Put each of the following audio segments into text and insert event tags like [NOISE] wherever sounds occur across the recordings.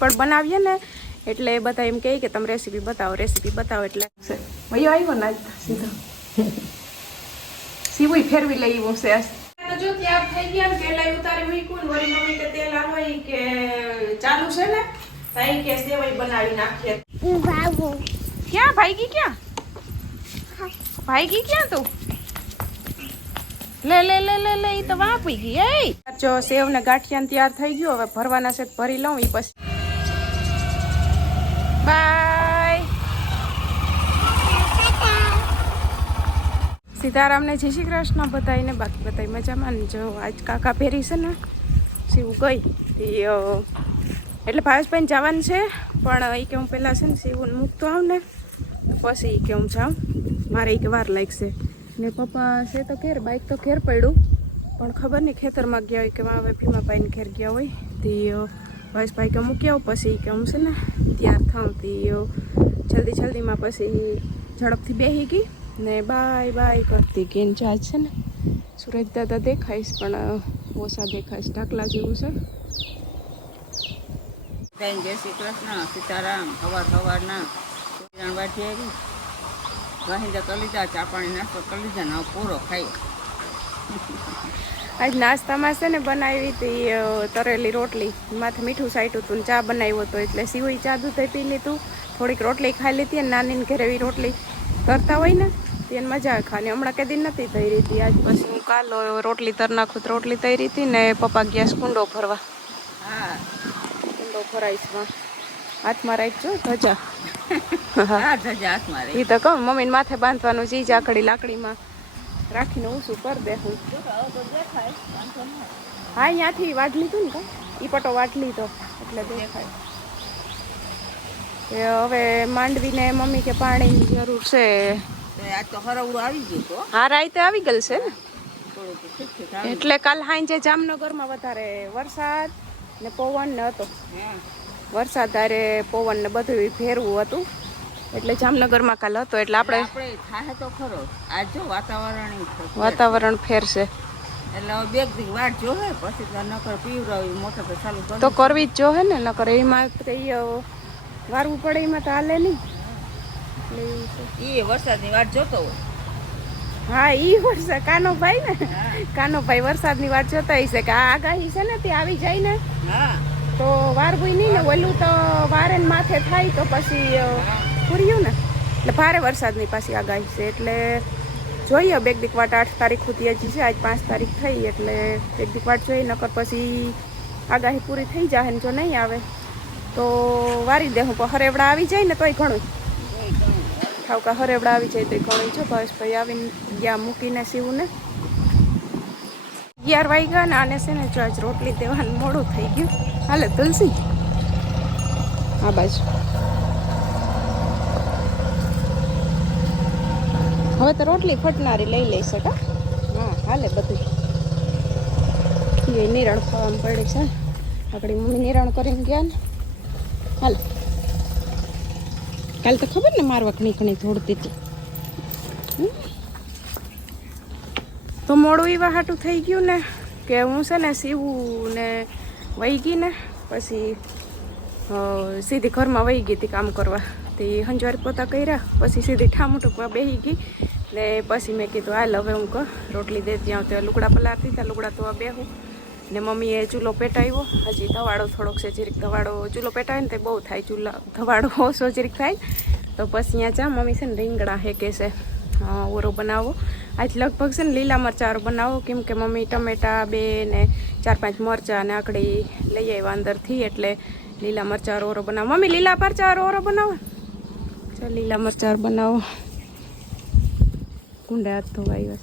પણ બનાવીએ ને એટલે એ બધા એમ કહે કે તમે રેસીપી બતાવો રેસીપી બતાવો એટલે વયો આવ્યો ને સીધો. સીવું ફેરવી લઈ એવું છે જો ત્યાં થઈ ગયા ને પેલા ઉતારી મૂક્યું ને વળી મમ્મી કે તેલ આલવાય કે ચાલુ છે ને તાઈ કે સેવઈ બનાવી નાખીએ. ક્યાં? ભાઈગી ક્યાં? ભાઈગી ક્યાં તું? લે લે લે લે લે તો વાપી ગઈ. એ જો સેવ ને ગાંઠિયા તૈયાર થઈ ગયો હવે ભરવાના છે ભરી લઉં ઈ પછી બાય. સીતારામને જય શ્રી કૃષ્ણ બતાવીને બાકી બતાવી મજામાં ને જો આજ કાકા પહેરી છે ને, શિવ ગઈ. એટલે ભાવેશભાઈને જવાનું છે, પણ એ કે હું પહેલાં છે ને શિવને મૂકતો આવું ને પછી કે હું જાઉં. મારે એક વાર લાગશે. ને પપ્પા છે તો ઘેર બાઇક તો ઘેર પડ્યું, પણ ખબર નહીં ખેતરમાં ગયા હોય કે વાં હવે ભીમાભાઈને ઘેર ગયા હોય. તે અ, ભાઈ કે મૂકી આવું પછી કે હું છે ને તૈયાર થાઉં તે જલ્દી જલ્દીમાં પછી ઝડપથી બેસી ગઈ ને બાય બાય કરતી ગઈ જાય છે ને સુરજ દાદા દેખાઈશ પણ ઓછા દેખાઈશ ઢાકલા જેવું છે જય જય શ્રી કૃષ્ણ સીતારામ સવાર સવારના વાટી આવી વાહિંદા કરી લીધા ચા પાણી નાસ્તો પૂરો ખાઈ આજ નાસ્તામાં છે ને બનાવી હતી તરેલી રોટલી. માથે મીઠું સાઈટું હતું ચા બનાવ્યો હતો એટલે સિવાય ચા દૂધ પી લીધું થોડીક રોટલી ખાઈ લીધી અને નાની ઘરે એવી રોટલી કરતા હોય ને તેને મજા આવે ખાવાની. હમણાં કદી નથી થઈ રહી આજ પછી હું કાલો રોટલી તર નાખું તો રોટલી થઈ રહી હતી ને પપ્પા ગયા કુંડો ભરવા. હા. કુંડો ભરાઈશમાં હાથમાં રાખજો ધજા. હા હા ધજા હાથમાં એ તો કહું મમ્મીને માથે બાંધવાનું ચીજ આકડી લાકડીમાં. રાખીને ઊંચું કરી દેખું હા અહીંયાથી વાટ લીધું ને કા ઈ પટો વાટ લીધો, એટલે દેખાય. એ હવે માંડવીને મમ્મી કે પાણીની જરૂર છે. આજ તો હરવડું આવી ગયું હા રાઈતે આવી ગયેલ છે ને. એટલે કાલ હાંજે જામનગરમાં વધારે વરસાદ ને પવન ને હતો વરસાદ ધારે પવન ને બધું ફેરવું હતું. એટલે જામનગરમાં કાલ હતો એટલે આપણે થાય તો ખરો. આ જો વાતાવરણ વાતાવરણ ફેરશે એટલે બે દી વાટ પછી તો નકર પીવડાવી મોટર તો ચાલુ તો કરવી જ જોહે ને નકર એમાં વારવું પડે એમાં તો હાલે નહીં. એ વરસાદની વાટ જોતો હોય. હા ઈ વરસાદ કાનો ભાઈ ને? હા. કાનો ભાઈ વરસાદની વાત જોતા હશે કે આ આગાહી છે ને તે આવી જાય ને તો વારવું નહીં ને ઓલું તો વારે માથે થાય તો પછી પૂર્યું ને? એટલે ભારે વરસાદની પાછી આગાહી છે. એટલે જોઈએ બે દીક વાટ આઠ તારીખ સુધી હજી છે. આજ પાંચ તારીખ થઈ, એટલે બેગ દીક વાટ જોઈએ. નકર પછી આગાહી પૂરી થઈ જાય ને જો નહીં આવે, તો વારી દે. પણ હરેવડા આવી જાય ને તોય ઘણું ઠાવકા હરેવડા આવી જાય તોય ઘણું જો ભાવેશભાઈ આવીને ગયા મૂકીને સીવું અગિયાર વાગ્યા ને આને છે ને જો આજ રોટલી દેવાનું મોડું થઈ ગયું. હાલે, તુલસી? આ બાજુ. હવે તો રોટલી ફટનારી લઈ લઈ શકા હા. હાલે બધું. એ નિરણ ખાવાનું પડે છે. આપણી મમ્મી નિરણ કરીને ગયા ને. હાલ. કાલ તો ખબર ને મારવા ઘણી ઘણી ધોડતી હતી? તો મોડું એવા હાટું થઈ ગયું ને, કે હું છે ને સીવું ને વહી ગઈ ને, પછી સીધી ઘરમાં વહી ગઈ હતી કામ કરવા. તે હંજવારી પોતા કર્યા, પછી સીધી ઠામું ટૂંકમાં બેસી ગઈ. ને પછી મેં કીધું, હાલ હવે હું રોટલી દેતી આવું ત્યાં લુગડા પલાળતી ત્યાં લુગડા ધોવા બેહું. ને મમ્મીએ ચૂલો પેટાવ્યો. હજી ધવાડો થોડોક છે, જરીક ધવાડો, ચૂલો પેટાવે ને તે બહુ થાય ચૂલા, ધવાડો ઓછો જરીક થાય. તો પછી અહીંયા ચા મમ્મી છે ને રીંગણા હેકે છે. ઓરો બનાવો. આજ લગભગ છે ને લીલા મરચાં બનાવો. કેમ કે મમ્મી ટમેટા, બે ને ચાર પાંચ મરચાં ને આકડી લઈ આવ્યા અંદરથી એટલે લીલા મરચાં ઓરો બનાવો. મમ્મી, લીલા મરચાંરો ઓરો બનાવો. ચાલ લીલા મરચાં બનાવો. કુંડા હાથ ધોવાયો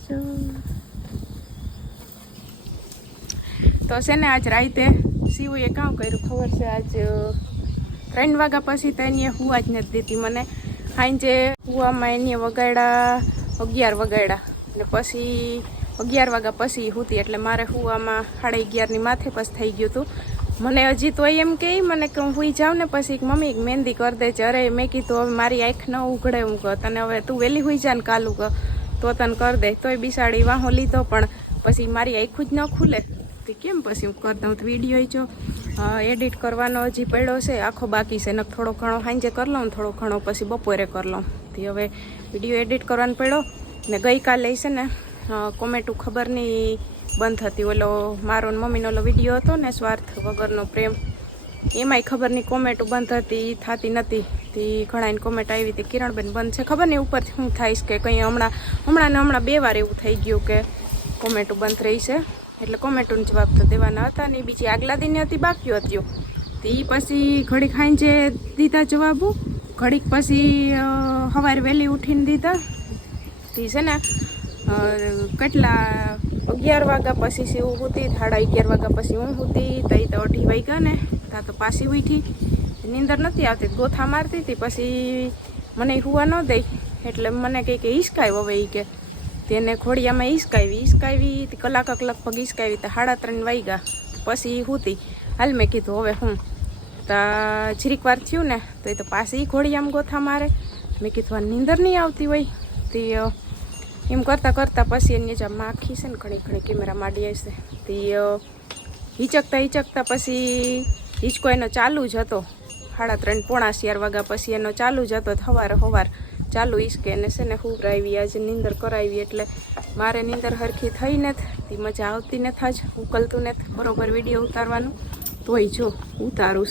તો છે ને આજ રાતે શિવુએ કામ કર્યું, ખબર છે? આજ ત્રણ વાગ્યા પછી તો એને હુવા જ નથી દીધી મને. સાંજે હુવામાં એને વગાડ્યા, અગિયાર વગાડ્યા. અને પછી અગિયાર વાગ્યા પછી હુતી, એટલે મારે હુવામાં સાડા અગિયારની માથે પછી થઈ ગયું હતું મને હજી તો એમ કે, મને કે હું હુઈ જાઉં ને પછી મમ્મી મહેંદી કરી દે અરે મેં કીધું, હવે મારી આંખ ન ઉઘડે હું કહો તને હવે તું વહેલી હુઈ જા ને કાલું કહું તો તને કરી દે, તોય બિસાડી વાહો લીધો, પણ પછી મારી આખું જ ન ખુલે. તે કેમ પછી હું કરી દઉં? વીડિયો જો એડિટ કરવાનો હજી પડ્યો છે, આખો બાકી છે. ને થોડો ઘણો સાંજે કરી લઉં થોડો ઘણો પછી બપોરે કરી લઉં. તે હવે વીડિયો એડિટ કરવાનો પડ્યો ને ગઈકાલે છે ને કોમેન્ટું ખબર નહીં બંધ હતી ઓલો મારો મમ્મીનો ઓલો વીડિયો હતો ને સ્વાર્થ વગરનો પ્રેમ. એમાંય ખબર નહીં, કોમેન્ટો બંધ હતી થતી નથી તે ઘણાની કોમેન્ટ આવી હતી, કિરણબેન બંધ છે. ખબર નહીં ઉપરથી હું થઈશ કે કંઈ હમણાં હમણાં ને હમણાં બે વાર એવું થઈ ગયું કે કોમેન્ટો બંધ રહી છે. એટલે કોમેન્ટોનો જવાબ તો દેવાના હતા ને બીજી આગલા દિને હતી બાકી હતી. તો પછી ઘડીક ખાઈને જે દીધા જવાબો, ઘડીક પછી સવારે વહેલી ઉઠીને દીધા. તે છે ને કેટલા અગિયાર વાગ્યા પછી હું હતી, સાડા અગિયાર વાગ્યા પછી હું હતી, તઈ તો અઢી વાગ્યા ને. ત્યાં તો પાછી ઉઠી નીંદર નથી આવતી, ગોથા મારતી હતી, પછી મને હુવા ન દઈ. એટલે મને કંઈ કે હિસકાય હવે એ કે. તેને ખોડિયામાં હિસકાવી હિસકાવી તે કલાક લગભગ હિસકાવી તો સાડા ત્રણ વાગ્યા. પછી હુતી. હાલ મેં કીધું, હવે હું તો જરીક વાર થયું ને, તો એ તો પાછી ઘોડિયામાં ગોથા મારે. મેં કીધું, આ નીંદર નહીં આવતી હોય? તે એમ કરતાં કરતાં પછી એની જે માખી છે ને ઘણી ઘણી કેમેરા માંડી હશે. તે હિચકતા હિચકતા પછી હિચકો એનો ચાલુ જ હતો. સાડા ત્રણ પોણા ચાર વાગ્યા પછી એનો ચાલુ જ હતો. સવારે સવાર ચાલુ હિસકે એને છે ને હુવરાવી આજે નીંદર કરાવી એટલે મારે નીંદર હરખી થઈ તે મજા આવતી ને જ ઉકલતું નથી બરોબર વીડિયો ઉતારવાનું. તોય જો, ઉતારું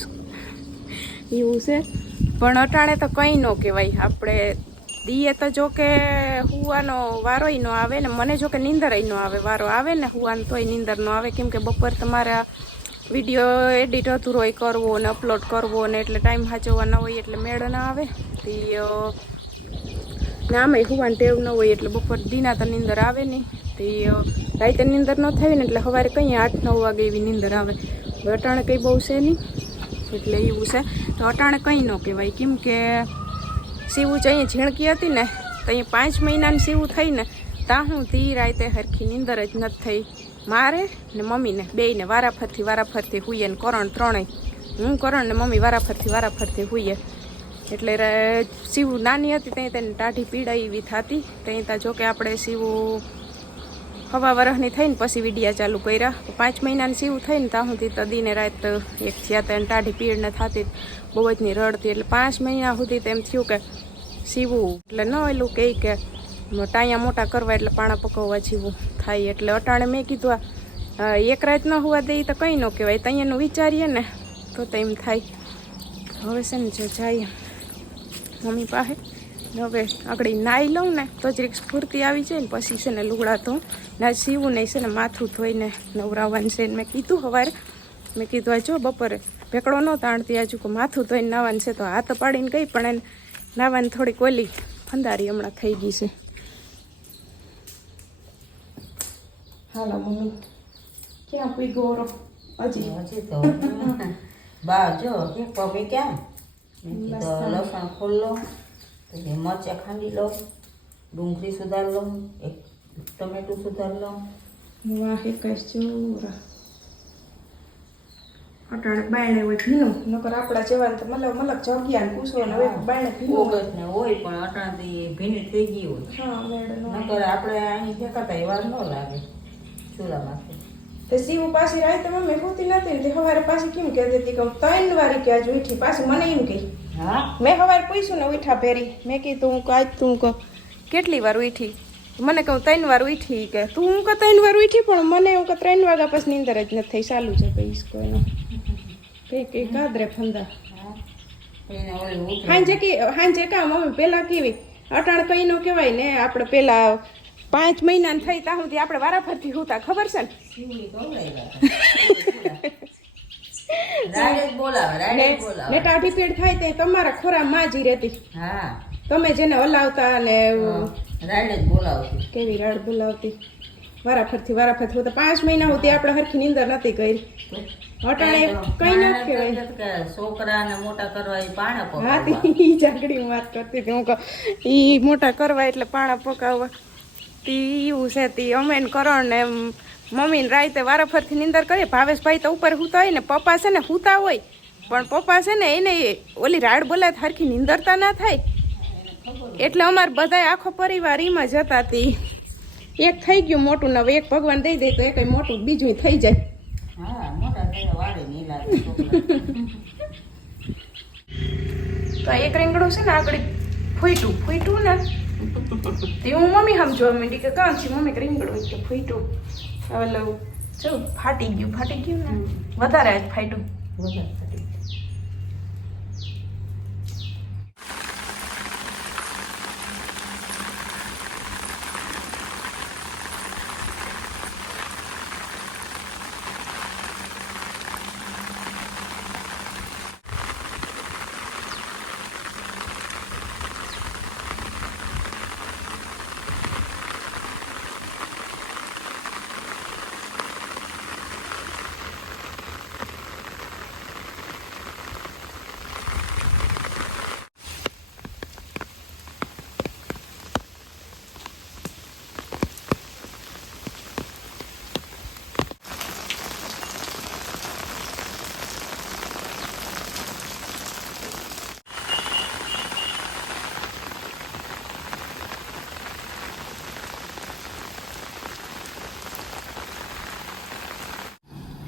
એવું છે. પણ અટાણે તો કંઈ ન કહેવાય. આપણે દીએ તો જો કે હુવાનો વારોય ન આવે ને, મને જો કે નીંદરય ન આવે, વારો આવે ને હુવાનો તોય નીંદર ન આવે. કેમ કે બપોર તમારા વીડિયો એડિટ અધૂરોય કરવો ને અપલોડ કરવો ને એટલે ટાઈમ સાચવવાના હોય એટલે મેળ ના આવે. તે ને આમાંય ટેવ ન હોય એટલે બપોર દીના તો નીંદર આવે નહીં તે રાતે નીંદર ન થાય ને એટલે સવારે કંઈ આઠ નવ વાગે એવી નીંદર આવે. અટાણે કંઈ બહુ છે નહીં એટલે એવું છે. તો અટાણે કંઈ ન કહેવાય. કેમ કે સીવું જ અહીંયા ઝીણકી હતી ને, તો અહીંયા પાંચ મહિનાની સીવું થઈ ને ત્યાં હું તી રાતે હરખી નીંદર જ નથી થઈ. મારે ને મમ્મીને, બેયને વારાફરથી વારાફરથી હુઈએ ને કરણ ત્રણેય. હું કરણ ને મમ્મી વારાફરથી વારાફરથી હુઈએ. એટલે સીવું નાની હતી ત્યાં તેને ટાઢી પીડા એવી થતી. ત્યાં ત્યાં જોકે આપણે સીવું હવા વરહની થઈને પછી વિડિયા ચાલુ કર્યા. પાંચ મહિનાની સીવું થઈને ત્યાં સુધી તો દીને રાત એક થયા ત્યાં ટાઢી પીડ ને થતી બહુ જ ની રડતી એટલે પાંચ મહિના સુધી તેમ થયું કે સીવું એટલે ન એલું કહે કે ટાયા મોટા કરવા એટલે પાણા પકવવા જેવું થાય. એટલે અટાણે મેં કીધું આ એક રાત ન હોવા દે તો કંઈ ન કહેવાય. ત્યાંનું વિચારીએ ને તો તો એમ થાય. હવે છે ને જો જાય મમ્મી પાસે. હવે આગળ નાહી લઉં ને તો જરીક સ્ફૂર્તિ આવી જાય ને પછી છે ને લુગડા તો ના સીવું નહીં છે ને માથું ધોઈને નવરાવવાનું છે ને મેં કીધું સવારે મેં કીધું આ જો બપોરે ભેકડો ન તાણતી આજુ કે માથું ધોઈને નાવાનું છે તો હાથ પાડીને ગઈ પણ એને નાવાની થોડીક ઓલી ફંદારી હમણાં થઈ ગઈ છે. Hello mummy. ક્યાં પી ગોરો હજી? હજી તો બા જો કે પપ્પી કેમ લસણ ખોલ્લો પછી મરચાં ખાંડી લો ડુંગળી સુધાર લો એક ટમેટું સુધાર લો વાહ એકાશ ચોરા અટાણે બાયણે હોય ભીનું નકર આપણા જેવા તો મલક મલક જગ્યા ને પૂછો ને હવે બાયણે ભીનું હોય. ઓગસ્ટ ને હોય પણ અટાણથી ભીની થઈ ગઈ હોય. હા નકર આપણે અહીં ફેંકાતા એ વાર ન લાગે. ચૂલામાંથી તે સીવું પાછી રાતે મમ્મી હોતી નથી તે સવારે પાછી કેમ કહેતી હતી કે ત્રણ વારી કે આજ ઉઠી પાછી મને એમ કહી. હા? મેં સવારે પૂછ્યું ને ઉઠા ભેરી મેં કીધું હું કાજ તું કહું. કેટલી વાર ઉઠી? મને કહું ત્રણ વાર ઉઠી. કે તું હું કે ત્રણ વાર ઉઠી? પણ મને હું કે ત્રણ વાગ્યા પછી નીંદર જ નથી થઈ ચાલુ છે કહીશ કોઈનો કઈ કઈ કાદરે ફંદા. હાંજે કે હાંજે કા મમ્મી પેલા કેવી? અટાણ કઈ નું કહેવાય ને આપણે પેલા પાંચ મહિના થઈ ત્યાં સુધી આપણે વારાફરથી હોતા ખબર છે ને? પીડ થાય તે તમારા ખોરા માજી રહેતી. તમે જેને હલાવતા ને કેવી રાડ બોલાવતી. વારાફરથી વારાફરથી હોતા પાંચ મહિના સુધી આપણે હરખી નીંદર નથી કરી. અટાણે કઈ ન કહેવાય. છોકરાને મોટા કરવા એ પાણા હા ઈ જાગડી વાત કરતી હું કહું ઈ મોટા કરવા એટલે પાણા પકાવવા. તી એવું છે તી. અમે કરો ને મમ્મીને રાતે વારાફરથી નિંદર કરીએ. ભાવેશભાઈ તો ઉપર સૂતા હોય ને પપ્પા છે ને હુતા હોય. પણ પપ્પા છે ને એને ઓલી રાડ બોલાય સરખી નિંદરતા ના થાય. એટલે અમારે બધા આખો પરિવાર એમાં જતા તી. એક થઈ ગયું મોટું ને એક ભગવાન દઈ દે તો એક મોટું બીજું થઈ જાય. તો એક રીંગણું છે ને આગળ ફૂટ્યું ફૂટ્યું ને તે હું મમ્મી સમજવા માંડી કે કાં છે? મમ્મી રીંગણું કે ફૂટ્યું. હવે લઉં. જો ફાટી ગયું ફાટી ગયું ને. વધારે આજ ફાટ્યું. વધારે.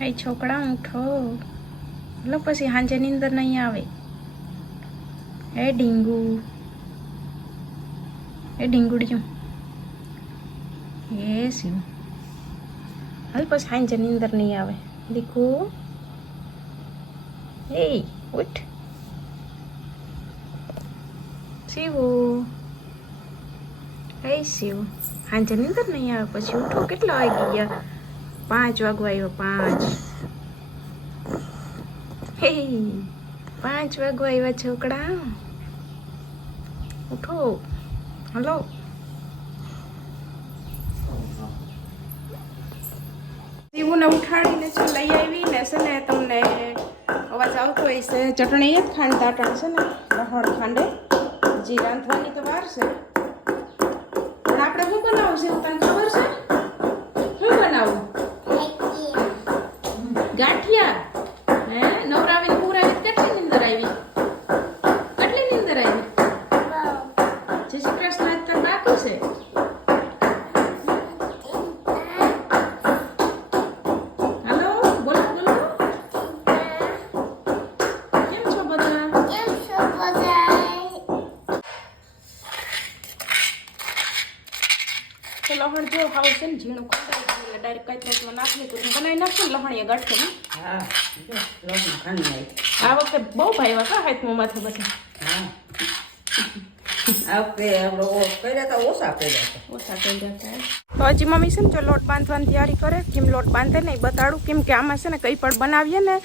એ છોકરા ઉઠો. એટલે પછી સાંજે નીંદર નહીં આવે. એ ડીંગુ એ ડીંગુડિયું એ શિવ. હાલ પછી સાંજે નીંદર નહીં આવે. દીકુ. એ ઉઠ. શિવુ. એ શિવ. સાંજે નીંદર નહીં આવે, પછી ઉઠો. કેટલા વાગી ગયા? પાંચ વાગવા આવ્યો પાંચ. હે, પાંચ વાગવા આવ્યા છોકરા. ઉઠો. હલો. દીવુને ઉઠાડીને છે, લઈ આવી ને છે ને તમને અવાજ આવતો હોય છે, ચટણી જ ખાંડ દાટણ છે ને, લહણ ખાંડે. હજી રાંધવાની તો વાર છે. પણ આપણે શું બનાવશે તને ખબર છે શું બનાવું ગાંઠિયા હે નવરાવીને પુરાવી કેટલી નીંદર આવી કેટલી નીંદર આવી જય શ્રી કૃષ્ણ આજ તને બાકી છે હાલો બોલો બોલો કેમ છો બધા તો લહણ જો ખાવ છે ને ઝીણું ખોટાઈ એટલે ડાયરેક્ટ કાંઈ નાખી તો બનાવી નાખશું ને લહણીએ ગાંઠો ને. હા. આ વખતે બહુ ભાઈ કા હાથમાં માથે બધા. તા હતા હજી મમ્મી છે ને જો લોટ બાંધવાની તૈયારી કરે કેમ લોટ બાંધે ને એ બતાડું કેમ કે આમાં છે ને કંઈ પણ બનાવીએ ને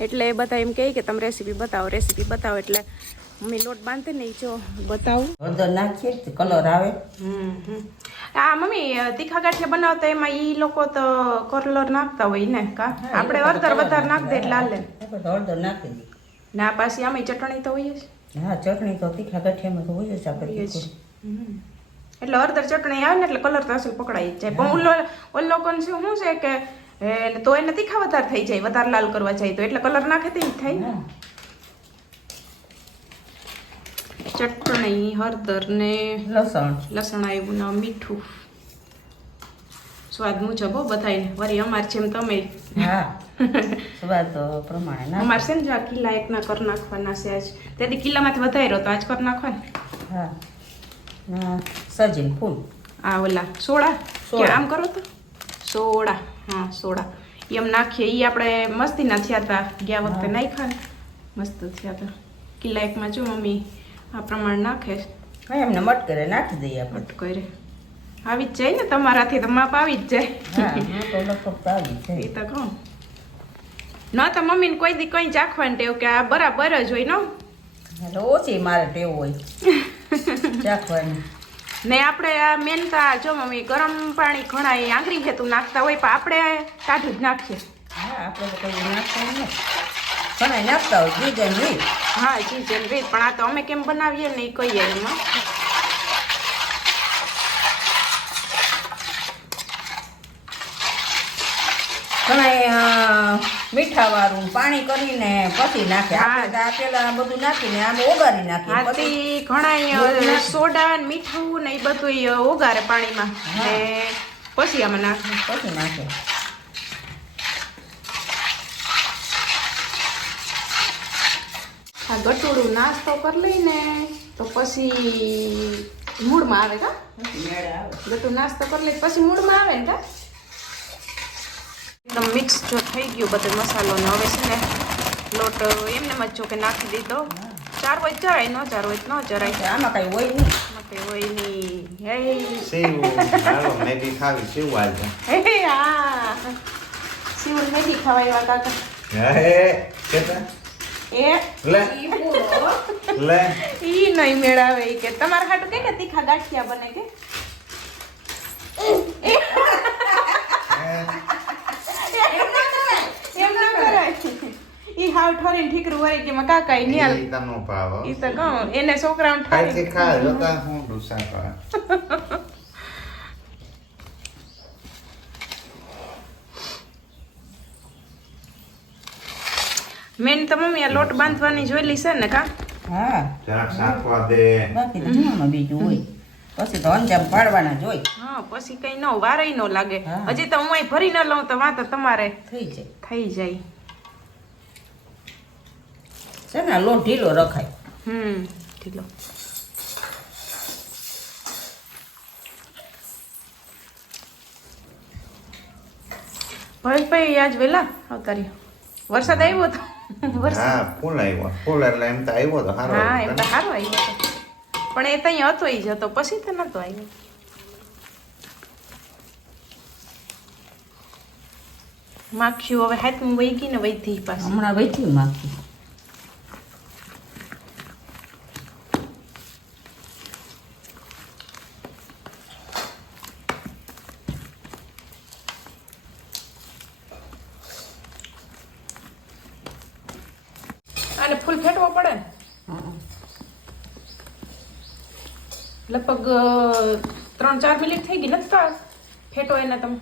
એટલે બધા એમ કહે કે તમે રેસીપી બતાવો રેસીપી બતાવો. એટલે મમ્મી લોટ બાંધે ને જો બતાવું. હળદર નાખીએ કલર આવે. આ મમ્મી તીખા ગાંઠિયા બનાવતા એમાં ઈ લોકો તો કલર નાખતા હોય ને કા? આપણે હળદર વધારે નાખ દે એટલે હાલે. હળદર નાખી દે ના પાછી આમાં ચટણી તો હોય જ. હા ચટણી તો તીખા ગાંઠિયામાં તો હોય જ આપણે. એટલે હળદર ચટણી આવે ને એટલે કલર તો અસલ પકડાઈ જાય. પણ ઓલો ઓલ લોકોને શું શું છે કે તો એને તીખા વધારે થઈ જાય વધારે લાલ કરવા જાય તો એટલે કલર નાખે તે થાય ને. ચટણી હળદર ને લસણ. લસણ આવ્યું ને મીઠું. સ્વાદ મુજબ બધાને વરી અમાર જેમ તમે. હા. [LAUGHS] સ્વાદ પ્રમાણે અમારે છે ને જો કિલ્લા એકના કર નાખવાના છે આજ. તેથી કિલ્લામાંથી વધારે તો આજ કર નાખવા ને હા. ના સજીન ફૂલ. આ ઓલા સોડા. સોડા. આમ કરો તો? સોડા. હા સોડા. એમ નાખીએ. એ આપણે મસ્તીના થયા હતા ગયા વખતે નાખ્યા. ને મસ્ત થયા હતા કિલ્લા એકમાં જો મમ્મી આ પ્રમાણે નાખે હા એમને મટકરે નાખી દઈએ આપણે. મટ આવી જ જાય ને તમારાથી તો માપ આવી જ જાય. એ તો કહું. ન તો મમ્મીને કોઈ દી કઈ ચાખવાની ટેવ કે આ બરાબર જ હોય નો? ઓછી મારે ટેવ હોય. [LAUGHS] ચાખવાની ને આપણે આ મેન તો જો મમ્મી ગરમ પાણી ઘણા આંગળી ખેતું નાખતા હોય પણ આપણે કાઢું જ નાખીએ. હા આપણે તો કોઈ નાખતા ઘણા નાખતા હોય એમ હા જી જેમ પણ આ તો અમે કેમ બનાવીએ ને એ કહીએ એમાં. ઘણા મીઠા વાળું પાણી કરીને પછી નાખે. આ પેલા બધું નાખીને આમ ઓગાળી નાખે પછી ઘણા સોડા ને મીઠું ને એ બધું ઓગારે પાણીમાં. ને પછી આમાં નાખે પછી નાખે આ ગટુડું નાસ્તો કરી લઈને તો પછી મૂડમાં આવે કા? ગટુ નાસ્તો કરી લઈ પછી મૂળમાં આવે ને કા? એકદમ મિક્સ જો થઈ ગયું બધો મસાલો ને હવે છે ને લોટ એમને જ જો કે નાખી દીધો. ચાર વજ જરાય ન ચાર વજ નો જરાય. આમાં કઈ હોય નહીં. હોય નહીં. હે. સેવ હાલો મેગી ખાવી સેવ આજે. હે હે, શિવલ મેગી ખવાય કાકા. હે કેતા? એ લે. લે. ઈ નહીં મેળાવે ઈ કે તમારા હાટુ કે કે તીખા ગાંઠિયા બને કે? એમ ન કરાય. ઈ હાવ ઠરીને ઠીકરું વળી કે માં કાકા ઈ નિયાલ. ઈ તનો ભાવ. ઈ તો કહું એને છોકરાઓને ઠરી ખા જોતા હું ડુસા કરે મેન તો મમ્મી આ લોટ બાંધવાની જોયેલી છે ને કા? હા. જરાક શાકવા દે. બાકી તો શું બીજું હોય. પછી તો અંજામ પાડવાના જોઈ હા પછી કઈ ન વારય ન લાગે. હજી તો હું અહીં ભરી ન લઉં તો વાંધો તમારે. થઈ જાય. થઈ જાય. છે ને લોટ ઢીલો રખાય. હમ ઢીલો. ભાઈ આજ વેલા? આવતા રહ્યો વરસાદ આવ્યો તો? વરસાદ [LAUGHS] હા ફૂલ આવ્યો. ફૂલ એટલે એમ તો આવ્યો તો સારો હા એમ તો સારો આવ્યો હતો પણ એ તો અહીંયા હતો ઈ જતો પછી તો નતો આવ્યો. માખ્યું હવે હાથમાં વહી ગઈ ને વૈધી પાછી. હમણાં વેચી માગતી અને ફૂલ ફેટવો પડે ને લગભગ અ, ત્રણ ચાર મિનિટ થઈ ગઈ નથી તો ફેટો એને તમે.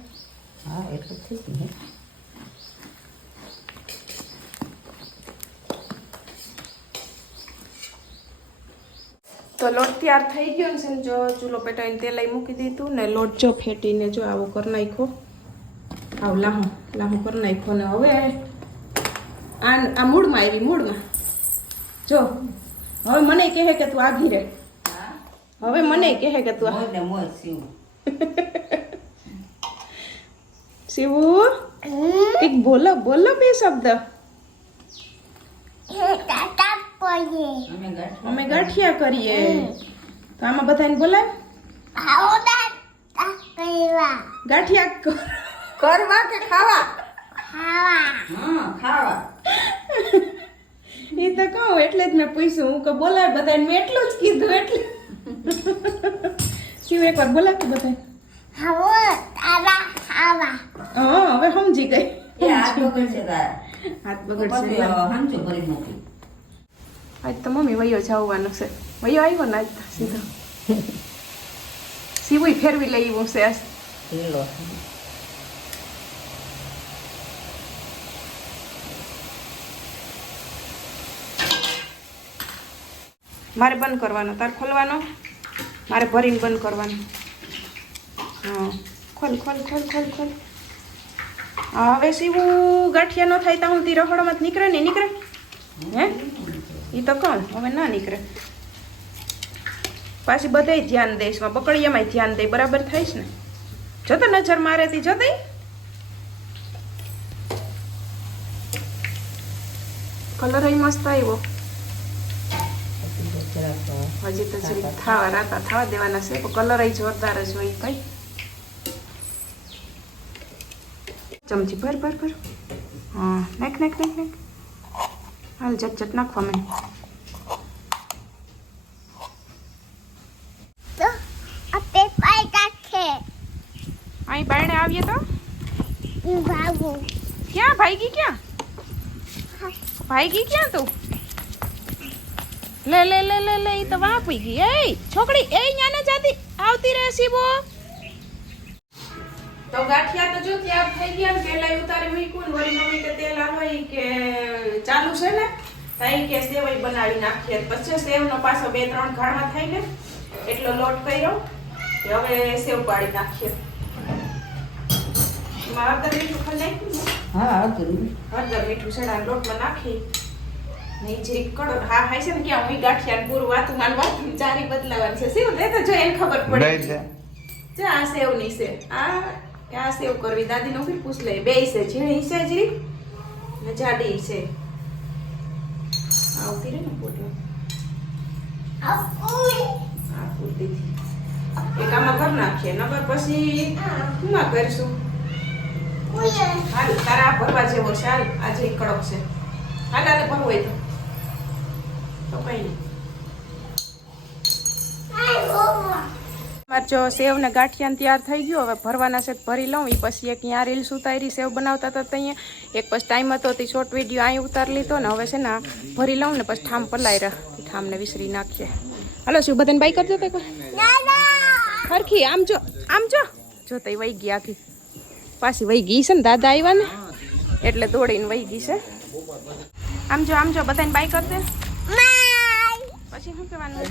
હા એટલું થઈ ગયું તો લોટ તૈયાર થઈ ગયો ને છે જો ચૂલો પેટાઈને તેલ અહીં મૂકી દીધું ને લોટ જો ફેટીને જો આવો કરી નાખ્યો. આવ લાહો લાહો કરી નાખ્યો ને હવે આ આ મૂળમાં આવી મૂળમાં. જો હવે મને કહે કે તું આઘી રે હવે મને કહે કે તું મોય ને મોય સીવું. શિવુ એક બોલો બોલો બે શબ્દ. અમે ગઠિયા કરીએ. તો આમાં બધાને બોલાય? ગાંઠિયા કરવા. કે ખાવા? હા ખાવા. એ તો કહું એટલે જ મેં પૂછ્યું. હું કે બોલાય બધાને. મેં એટલું જ કીધું એટલે. શિવ એકવાર બોલાય કે આવા. હા હવે સમજી ગઈ. એ હાથ બગડશે તારા. હાથ બગડશે સમજો ભરી મૂકી આજ તો મમ્મી વયો જાવવાનો છે. વયો આવ્યો ને આજ સીધો. શિવું ફેરવી લઈ એવું છે આજ. મારે બંધ કરવાનો તાર ખોલવાનો? મારે ભરીને બંધ કરવાનું. હા. ખોલ ખોલ ખોલ ખોલ ખોલ. હા, હવે સીવું ગાંઠિયા ન થાય ત્યાં સુધી જ નીકળે ને નીકળે? હે? એ તો કોણ હવે ના નીકળે. પાછી બધે ધ્યાન દઈશમાં બકડીયામાં ધ્યાન દે બરાબર થાય ને? જતો નજર મારે તી જતી કલર મસ્ત આવ્યો. હજી તો જરીક થાવા રાતા થવા દેવાના છે કલર કલર જોરદાર જ હોય ભાઈ. ચમચી ભર ભર ભર. હા નાખ નાખ નાખ નાખ. હાલ જટ જટ નાખવા મેં અહીં બારણે આવીએ તો? ક્યાં? ભાઈ ગઈ ક્યાં? ભાઈ ગઈ ક્યાં તું? લે લે લે લે લે તો વાપી ગઈ. એ છોકરી એ ન્યાને ન જાતી આવતી રહે સીબો તો ગાંઠિયા તો જો ત્યાં થઈ ગયા ને પેલા ઉતારી મૂક્યું ને વળી મમ્મી કે તેલ આવે કે ચાલુ છે ને થઈ કે સેવઈ બનાવી નાખીએ. પછી સેવનો પાછો બે ત્રણ ઘાણમાં થઈ ને એટલો લોટ કર્યો કે હવે સેવ પાડી નાખીએ. એમાં હળદર મીઠું ખાલી નાખ્યું હા હળદર મીઠું. સડા લોટમાં નાખી. નહીં જરીક કડો હા હા છે ને કે હું ગાંઠિયા પૂરું વાતું માન ચારી બદલાવાની છે. શું દે તો જો એને ખબર પડે. જો આ સેવની છે. આ આ સેવ કરવી. દાદી નો ફીર પૂછ લે. બે છે. ઝીણી છે ને જાડી છે. આવતી રે ને પોટલો આ પૂરતી એક આમાં કરી નાખીએ. નગર પછી શું કરશું. હાલ તારા આ ભરવા જેવો છે. હાલ આજે કડક છે. હાલ આને ભરવું હોય તો. જો સેવ ને ગાંઠિયાને તૈયાર થઈ ગયો, હવે ભરવાના છે ભરી લઉં. એ પછી એક ત્યાં રીલ્સ ઉતારી, સેવ બનાવતા હતા ત્યાં એક પછી ટાઈમ હતો, તે શોર્ટ વીડિયો અહીં ઉતારી લીધો ને હવે છે ને ભરી લઉં ને પછી ઠામ પલાઈ રહ્યા ઠામને વિસરી નાખીએ. હાલો, શું બધાને બાઈ કરજો તે કોઈ હરખી, આમ જો આમ જો. જો તઈ વહી ગઈ આખી. પાછી વહી ગઈ છે ને દાદા આવ્યા ને. એટલે દોડીને વહી ગઈ છે. આમ જો આમ જો, બધાને બાય કર પછી શું કહેવાનું